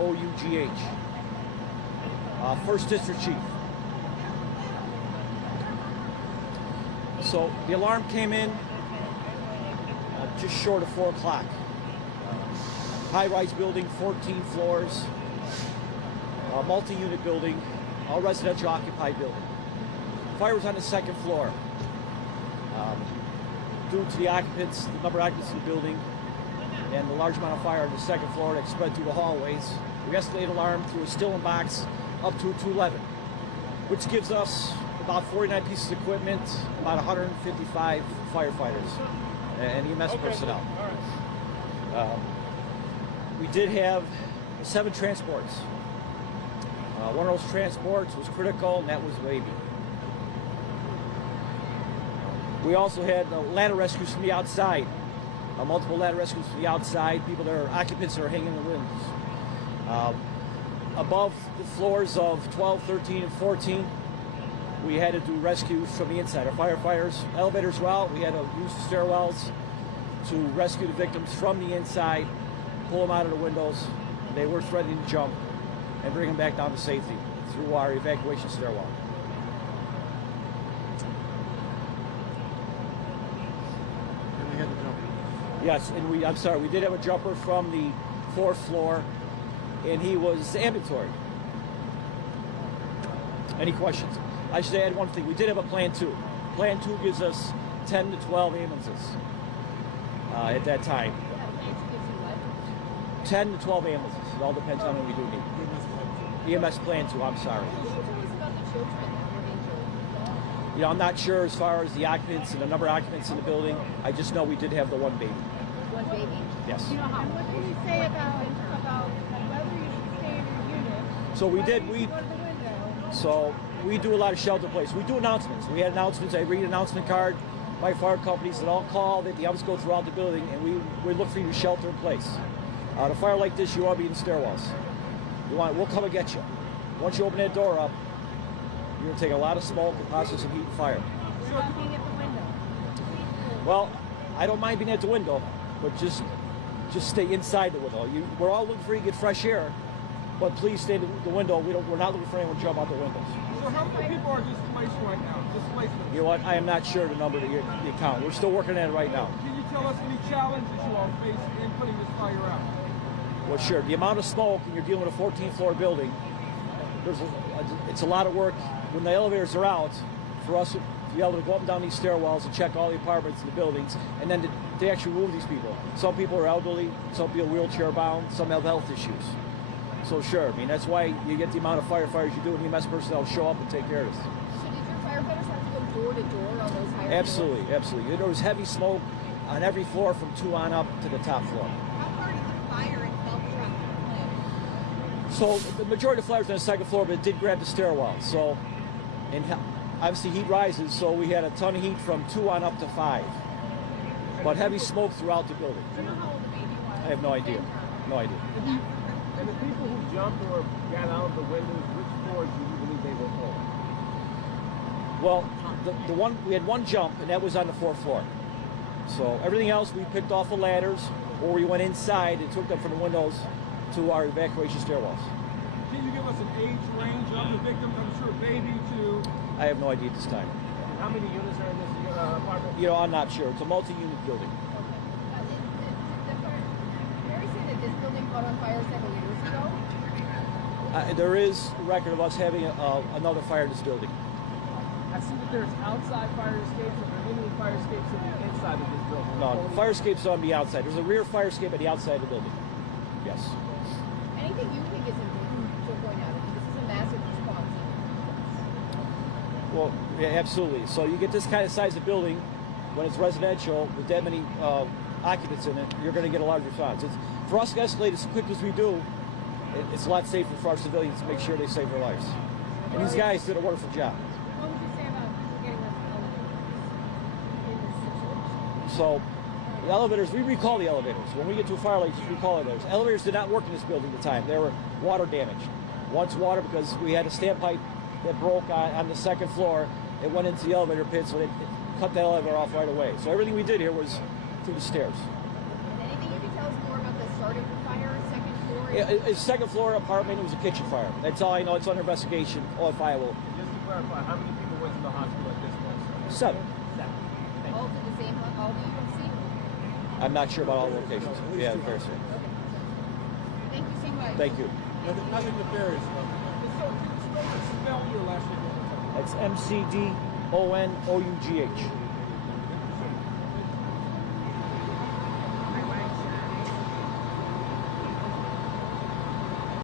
O-U-G-H. First District Chief. So the alarm came in just short of 4 o'clock. High-rise building, 14 floors, multi-unit building, all residential occupied building. Fire was on the 2nd floor. Due to the occupants, the number of occupants in the building, and the large amount of fire on the 2nd floor that spread through the hallways, we escalated alarm through a Stillen box up to a 211, which gives us about 49 pieces of equipment, about 155 firefighters and EMS personnel. We did have 7 transports. One of those transports was critical, and that was the baby. We also had ladder rescues from the outside, multiple ladder rescues from the outside, people that are occupants that are hanging in the windows. Above the floors of 12, 13, and 14, we had to do rescues from the inside. Our firefighters, elevators were out, we had to use the stairwells to rescue the victims from the inside, pull them out of the windows. They were threatening to jump and bring them back down to safety through our evacuation stairwell. And we had the jumper. Yes, and we did have a jumper from the 4th floor, and he was ambulatory. Any questions? I should add one thing. We did have a Plan 2. Plan 2 gives us 10 to 12 ambulances at that time. 10 to 12 ambulances. It all depends on what we do need. EMS Plan 2, I'm sorry. Can you tell us about the children that were injured? You know, I'm not sure as far as the occupants and the number of occupants in the building. I just know we did have the one baby. One baby? Yes. You know how? What can you say about whether you should stay in your unit? So we whether did. you should go to the window? So we do a lot of shelter place. We do announcements. We had announcements. I read an announcement card. My fire companies that all call. That the others go throughout the building, and we look for you to shelter in place. A fire like this, you ought to be in the stairwells. We'll come and get you. Once you open that door up, you're going to take a lot of smoke and process some heat and fire. You're not being at the window. Well, I don't mind being at the window, but just stay inside the window. We're all looking for you to get fresh air, but please stay at the window. We're not looking for anyone to jump out the windows. So how many people are displaced right now? Displacement. You know what? I am not sure the number that you count. We're still working at it right now. Can you tell us any challenges you all face in putting this fire out? Well, sure. The amount of smoke, and you're dealing with a 14th floor building, it's a lot of work. When the elevators are out, for us to be able to go up and down these stairwells and check all the apartments and the buildings, and then to actually move these people. Some people are elderly, some people are wheelchair bound, some have health issues. So sure, I mean, that's why you get the amount of firefighters you do, and EMS personnel show up and take care of this. So did your firefighters have to go door to door on those higher Absolutely, floors? absolutely. There was heavy smoke on every floor from 2 on up to the top floor. How far did the fire itself travel? So the majority of the fires on the 2nd floor, but it did grab the stairwell. So, and obviously heat rises, so we had a ton of heat from 2 on up to 5. But heavy smoke throughout the building. Do you know how old the baby was? I have no idea. No idea. And the people who jumped or got out of the windows, which floors do you believe they were on? Well, the one we had one jump, and that was on the 4th floor. So everything else we picked off the ladders, or we went inside and took them from the windows to our evacuation stairwells. Can you give us an age range of the victims? I'm sure baby to... I have no idea at this time. How many units are in this apartment? You know, I'm not sure. It's a multi-unit building. Mary said that this building caught on fire several years ago. There is a record of us having another fire in this building. I see that there's outside fire escapes and there are any fire escapes on the inside of this building. No, the fire escape's on the outside. There's a rear fire escape at the outside of the building. Yes. Anything you think is important to point out? I mean, this is a massive response. Well, yeah, absolutely. So you get this kind of size of building, when it's residential, with that many occupants in it, you're going to get a large response. For us to escalate as quick as we do, it's a lot safer for our civilians to make sure they save their lives. And these guys did a wonderful job. What would you say about getting us in this situation? So the elevators, we recall the elevators. When we get to a fire like this, we recall elevators. Elevators did not work in this building at the time. They were water damaged. Once water, because we had a standpipe that broke on the 2nd floor. It went into the elevator pit, so it cut that elevator off right away. So everything we did here was through the stairs. Anything you can tell us more about the start of the fire, 2nd floor, It's a second floor apartment. It was a kitchen fire. That's all I know. It's under investigation. All fire will. Just to clarify, how many people went to the hospital at this point? 7. Seven. Thank All you. to the same, all the UMC? I'm not sure about all the locations. Yeah, fair to say. Thank you so much. Thank you. Nothing nefarious. So, spell your last name one more time. It's MCDONOUGH.